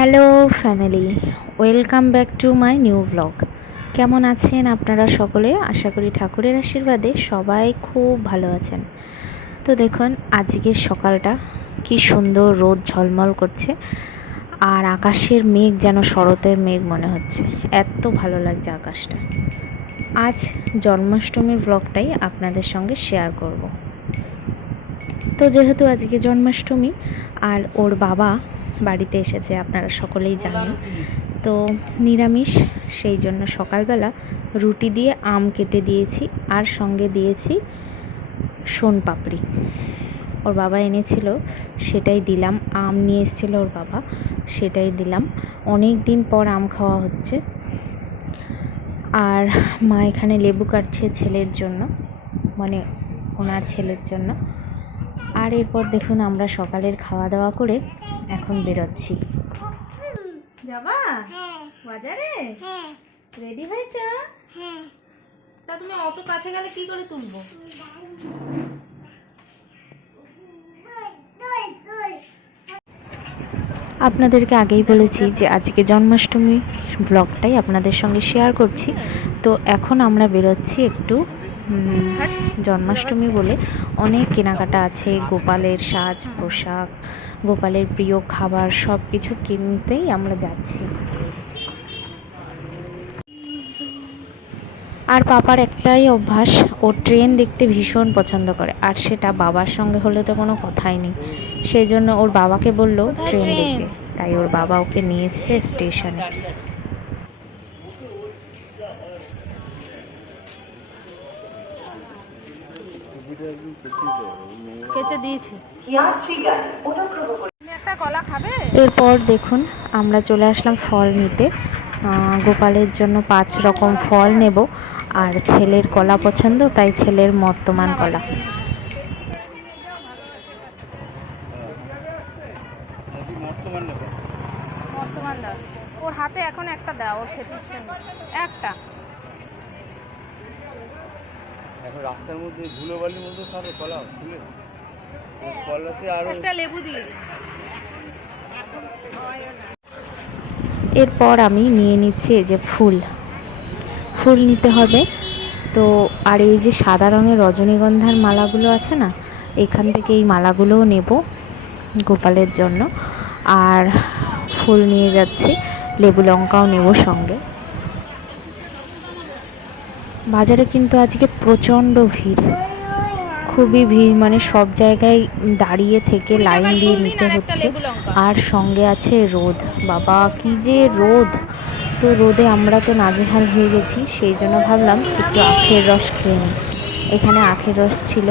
Hello family, welcome back to my new blog. কেমন আছেন আপনারা সকলে? আশা করি ঠাকুরের আশীর্বাদে সবাই খুব ভালো আছেন। তো দেখুন, আজকের সকালটা কি সুন্দর রোদ ঝলমল করছে আর আকাশের মেঘ যেন শরতের মেঘ মনে হচ্ছে। এত ভালো লাগছে আকাশটা। আজ জন্মাষ্টমীর ব্লগটাই আপনাদের সঙ্গে শেয়ার করব। তো যেহেতু আজকে জন্মাষ্টমী আর ওর বাবা বাড়িতে এসেছে, আপনারা সকলেই জানেন। তো নিরামিষ, সেই জন্য সকালবেলা রুটি দিয়ে আম কেটে দিয়েছি আর সঙ্গে দিয়েছি সোন পাপড়ি। ওর বাবা এনেছিল, সেটাই দিলাম। আম নিয়ে এসেছিল ওর বাবা, সেটাই দিলাম। অনেক দিন পর আম খাওয়া হচ্ছে। আর মা এখানে লেবু কাটছে ছেলের জন্য মানে ওনার ছেলের জন্য। আর এরপর দেখুন আমরা সকালের খাওয়া দাওয়া করে এখন বেরোচ্ছি। যাবা হ্যাঁ। বাজারে? হ্যাঁ। রেডি হয়েছ? হ্যাঁ। তা তুমি অত কাছে গেলে কি করে তুলবো? আপনাদেরকে আগেই বলেছি যে আজকে জন্মাষ্টমী ব্লগটাই আপনাদের সঙ্গে শেয়ার করছি। তো এখন আমরা বেরোচ্ছি একটু জন্মাষ্টমী বলে অনেক কেনাকাটা আছে। গোপালের সাজ পোশাক, গোপালের প্রিয় খাবার সব কিছু কিনতেই আমরা যাচ্ছি। আর পাপার একটাই অভ্যাস, ও ট্রেন দেখতে ভীষণ পছন্দ করে। আর সেটা বাবার সঙ্গে হলে তো কোনো কথাই নেই। সেই জন্য ওর বাবাকে বলল, ট্রেন দেখবে। তাই ওর বাবা ওকে নিয়ে এসছে স্টেশনে। কেচে দিয়েছি। একটা কলা খাবে? এরপর দেখুন আমরা চলে আসলাম ফল নিতে। গোপালের জন্য পাঁচ রকম ফল নেব। আর ছেলের কলা পছন্দ তাই ছেলের মর্তমান কলা। ওর হাতে এখন একটা দাও ওর খেতে ইচ্ছে একটা। এখন রাস্তার মধ্যে ধুলোবালির মধ্যে খাবে কলা ফুলে। কলাতে আরও একটা লেবু দিয়ে দিই। এরপর আমি নিয়ে নিচ্ছি এই যে ফুল। ফুল নিতে হবে। তো আর এই যে সাদা রঙের রজনীগন্ধার মালাগুলো আছে না এখান থেকে এই মালাগুলোও নেব গোপালের জন্য। আর ফুল নিয়ে যাচ্ছি লেবু লঙ্কাও নেব সঙ্গে। বাজারে কিন্তু আজকে প্রচণ্ড ভিড়। খুবই ভিড় মানে সব জায়গায় দাঁড়িয়ে থেকে লাইন দিয়ে নিতে হচ্ছে। আর সঙ্গে আছে রোদ। বাবা কি যে রোদ! তো রোদে আমরা তো নাজেহাল হয়ে গেছি সেই জন্য ভাবলাম একটু আখের রস খেয়ে নিই। এখানে আখের রস ছিল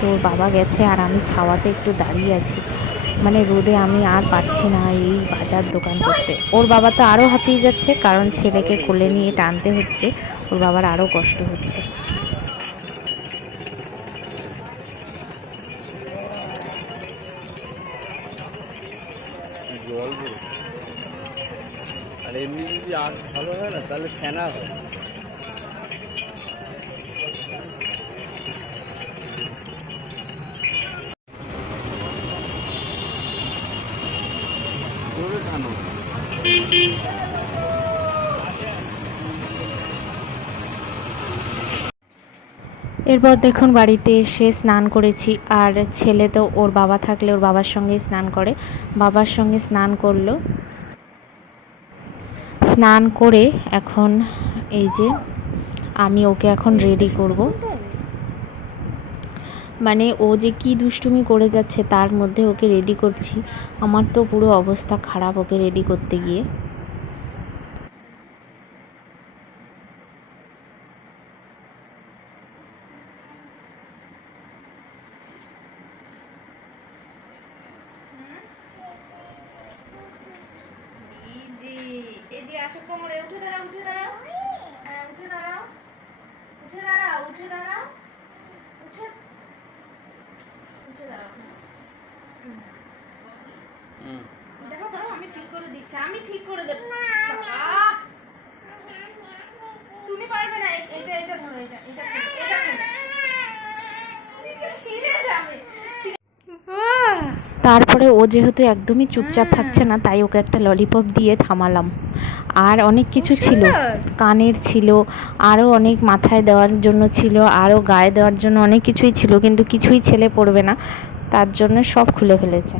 তো বাবা গেছে আর আমি ছাওয়াতে একটু দাঁড়িয়ে আছি। মানে রোদে আমি আর পারছি না এই বাজার দোকান করতে। ওর বাবা তো আরও হাঁপিয়ে যাচ্ছে, কারণ ছেলেকে কোলে নিয়ে টানতে হচ্ছে, ওর বাবার আরও কষ্ট হচ্ছে। আর এমনি যদি ভালো হয় না, তাহলে ফেনা হয়। এরপর দেখুন, বাড়িতে এসে স্নান করেছি। আর ছেলে তো ওর বাবা থাকলে ওর বাবার সঙ্গে স্নান করে। বাবার সঙ্গে স্নান করল। স্নান করে এখন এই যে আমি ওকে এখন রেডি করব। মানে ও যে কি দুষ্টুমি করে যাচ্ছে, তার মধ্যে ওকে রেডি করছি। আমার তো পুরো অবস্থা খারাপ ওকে রেডি করতে গিয়ে দিদি এই যে আসো কোমরে উঠে দাঁড়াও উঠে দাঁড়াও হ্যাঁ উঠে দাঁড়াও উঠে দাঁড়াও উঠে দাঁড়াও উঠে উঠে দাঁড়াও দেখো দাঁড়াও আমি ঠিক করে দিচ্ছি আমি ঠিক করে দেবো! তুমি পারবে না এটা এটা ধরো এটা এটা। এটা ছিঁড়ে যাবে তারপরে ও যেহেতু একদমই চুপচাপ থাকছে না তাই ওকে একটা ললিপপ দিয়ে থামালাম। আর অনেক কিছু ছিল। কানের ছিল আরও অনেক মাথায় দেওয়ার জন্য ছিল আরও গায়ে দেওয়ার জন্য অনেক কিছুই ছিল কিন্তু কিছুই ছেলে পড়বে না। তার জন্য সব খুলে ফেলেছে।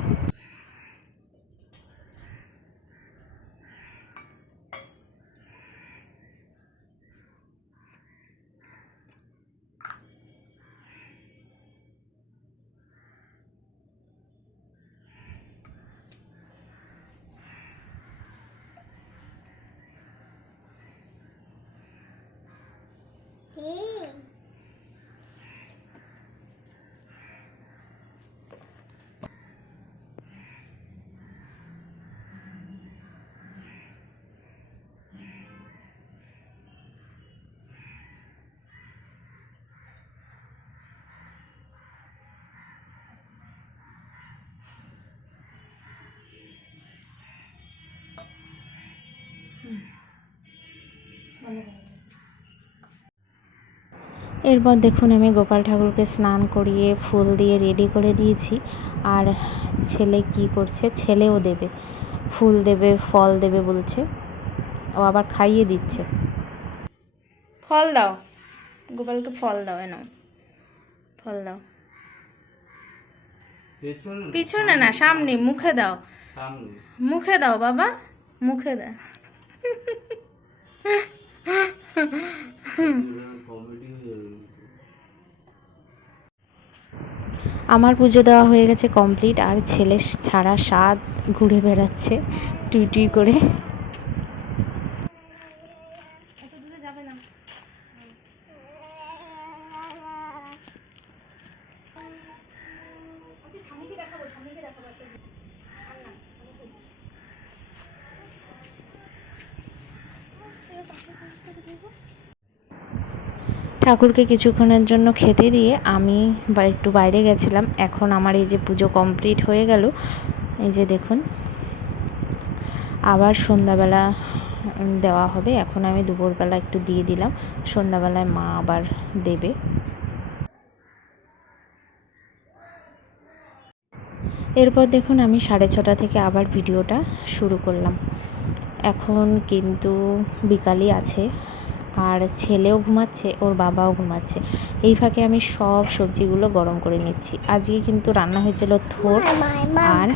এরপর দেখুন আমি গোপাল ঠাকুরকে স্নান করিয়ে ফুল দিয়ে রেডি করে দিয়েছি। আর ছেলে কি করছে? ছেলেও দেবে। ফুল দেবে ফল দেবে বলছে। ও আবার খাইয়ে দিচ্ছে। ফল দাও। গোপালকে ফল দাও এনো ফল দাও। পিছনে না সামনে মুখে দাও। মুখে দাও বাবা মুখে দাও। আমার পুজো দেওয়া হয়ে গেছে কমপ্লিট আর ছেলে ছাড়া স্বাদ ঘুরে বেড়াচ্ছে টুই করে। ঠাকুরকে কিছুক্ষণের জন্য খেতে দিয়ে আমি একটু বাইরে গেছিলাম। এখন আমার এই যে পুজো কমপ্লিট হয়ে গেল। এই যে দেখুন, আবার সন্ধ্যাবেলা দেওয়া হবে। এখন আমি দুপুরবেলা একটু দিয়ে দিলাম। সন্ধ্যাবেলায় মা আবার দেবে। এরপর দেখুন, আমি সাড়ে ছটা থেকে আবার ভিডিওটা শুরু করলাম। এখন কিন্তু বিকালই আছে। আর ছেলেও ঘুমাচ্ছে ওর বাবাও ঘুমাচ্ছে। এই ফাঁকে আমি সব সবজিগুলো গরম করে নিচ্ছি। আজকে কিন্তু রান্না হয়েছিল থোর আর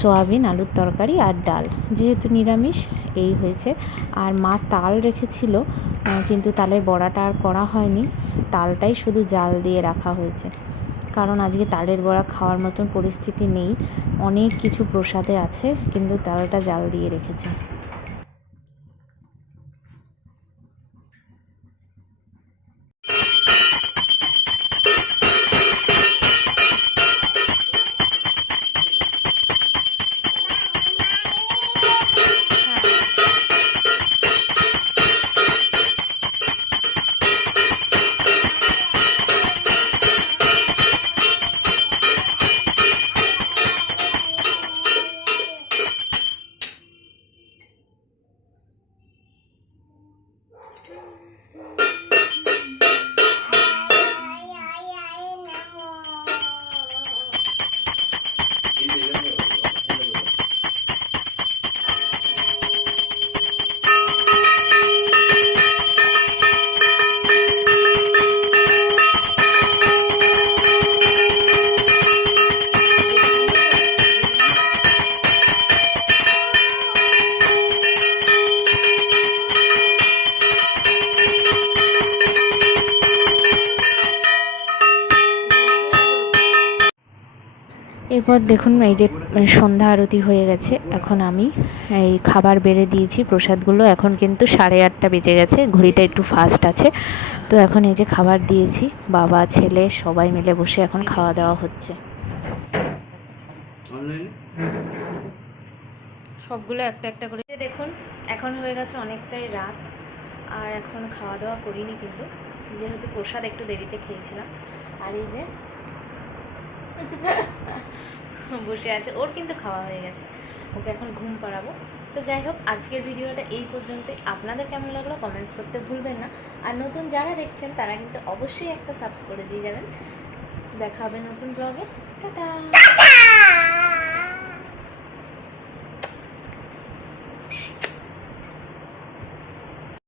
সোয়াবিন আলুর তরকারি আর ডাল। যেহেতু নিরামিষ এই হয়েছে। আর মা তাল রেখেছিল কিন্তু তালের বড়াটা আর করা হয়নি। তালটাই শুধু জাল দিয়ে রাখা হয়েছে। কারণ আজকে তালের বড়া খাওয়ার মতন পরিস্থিতি নেই। অনেক কিছু প্রসাদে আছে কিন্তু তালটা জাল দিয়ে রেখেছে। এরপর দেখুন এই যে মানে সন্ধ্যা আরতি হয়ে গেছে এখন আমি এই খাবার বেড়ে দিয়েছি প্রসাদগুলো। এখন কিন্তু সাড়ে আটটা বেজে গেছে ঘড়িটা একটু ফাস্ট আছে। তো এখন এই যে খাবার দিয়েছি বাবা ছেলে সবাই মিলে বসে এখন খাওয়া দাওয়া হচ্ছে। সবগুলো একটা একটা করে। দেখুন এখন হয়ে গেছে অনেকটাই রাত আর এখন খাওয়া দাওয়া করিনি কিন্তু। যেহেতু প্রসাদ একটু দেরিতে খেয়েছিলাম। আর এই যে বসে আছে, ওর কিন্তু খাওয়া হয়ে গেছে। ওকে এখন ঘুম পাড়াবো। তো যাই হোক, আজকের ভিডিওটা এই পর্যন্তই। আপনাদের কেমন লাগল কমেন্টস করতে ভুলবেন না। আর নতুন যারা দেখছেন, তারা কিন্তু অবশ্যই একটা সাবস্ক্রাইব করে দিয়ে যাবেন। দেখা হবে নতুন ব্লগে টাটা!